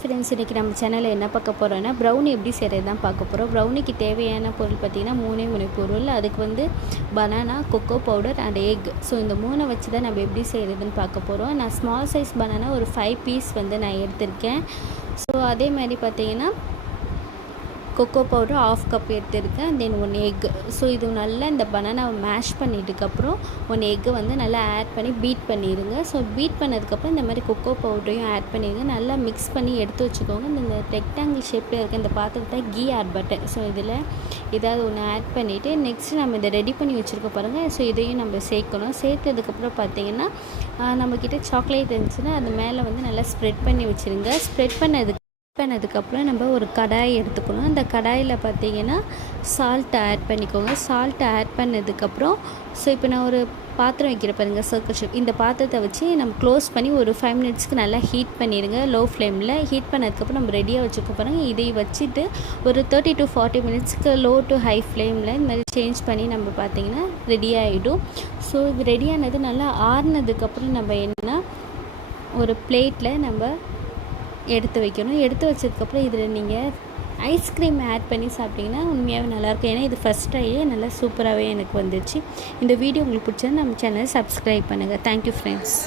Friends, இன்றைக்கி நம்ம சேனலில் என்ன பார்க்க போகிறோன்னா ப்ரௌனி எப்படி செய்கிறது தான் பார்க்க போகிறோம். ப்ரௌனிக்கு தேவையான பொருள் பார்த்திங்கன்னா 3 பொருள். அதுக்கு வந்து banana, cocoa powder and egg. So இந்த 3 வச்சு தான் நம்ம எப்படி செய்கிறதுன்னு பார்க்க போகிறோம். நான் ஸ்மால் சைஸ் பனானா ஒரு 5 பீஸ் வந்து நான் எடுத்திருக்கேன். ஸோ அதே மாதிரி பார்த்திங்கன்னா கொக்கோ பவுடர் 1/2 கப் எடுத்துருக்கேன். தென் 1 எக். ஸோ இது நல்லா இந்த பனானாவை மேஷ் பண்ணிட்டுக்கப்புறம் 1 எக்கை வந்து நல்லா ஆட் பண்ணி பீட் பண்ணிடுங்க. ஸோ பீட் பண்ணதுக்கப்புறம் இந்த மாதிரி கொக்கோ பவுடரையும் ஆட் பண்ணிடுங்க. நல்லா மிக்ஸ் பண்ணி எடுத்து வச்சுக்கோங்க. இந்த ரெக்டாங்கிள் ஷேப்பில் இருக்க இந்த பாத்திரத்தை கீ ஆட் பட்டன். ஸோ இதில் ஏதாவது ஒன்று ஆட் பண்ணிவிட்டு நெக்ஸ்ட்டு நம்ம இதை ரெடி பண்ணி வச்சுருக்க பாருங்கள். ஸோ இதையும் நம்ம சேர்க்கணும். சேர்த்ததுக்கப்புறம் பார்த்திங்கன்னா நம்மக்கிட்ட சாக்லேட் இருந்துச்சுன்னா அது மேலே வந்து நல்லா ஸ்ப்ரெட் பண்ணி வச்சுருங்க. ஸ்ப்ரெட் பண்ணதுக்கப்புறம் நம்ம ஒரு கடாய் எடுத்துக்கணும். அந்த கடாயில் பார்த்திங்கன்னா சால்ட்டை ஆட் பண்ணிக்கோங்க. சால்ட்டை ஆட் பண்ணதுக்கப்புறம் ஸோ இப்போ நான் ஒரு பாத்திரம் வைக்கிற பாருங்கள், சர்க்கிள் ஷேப். இந்த பாத்திரத்தை வச்சு நம்ம க்ளோஸ் பண்ணி ஒரு 5 மினிட்ஸ்க்கு நல்லா ஹீட் பண்ணிடுங்க. லோ ஃப்ளேமில் ஹீட் பண்ணதுக்கப்புறம் நம்ம ரெடியாக வச்சுக்க பாருங்கள். இதை வச்சுட்டு ஒரு 30 to 40 மினிட்ஸ்க்கு லோ டு ஹை ஃப்ளேமில் இந்த மாதிரி சேஞ்ச் பண்ணி நம்ம பார்த்திங்கன்னா ரெடியாகிடும். ஸோ இது ரெடியானது நல்லா ஆறுனதுக்கப்புறம் நம்ம என்னென்னா ஒரு பிளேட்டில் நம்ம எடுத்து வைக்கணும். எடுத்து வச்சதுக்கப்புறம் இதில் நீங்கள் ஐஸ்கிரீம் ஆட் பண்ணி சாப்பிட்டிங்கன்னா உண்மையாகவே நல்லாயிருக்கும். ஏன்னா இது ஃபஸ்ட் ட்ரையே நல்லா சூப்பராகவே எனக்கு வந்துச்சு. இந்த வீடியோ உங்களுக்கு பிடிச்சா நம்ம சேனலை சப்ஸ்கிரைப் பண்ணுங்கள். Thank you friends.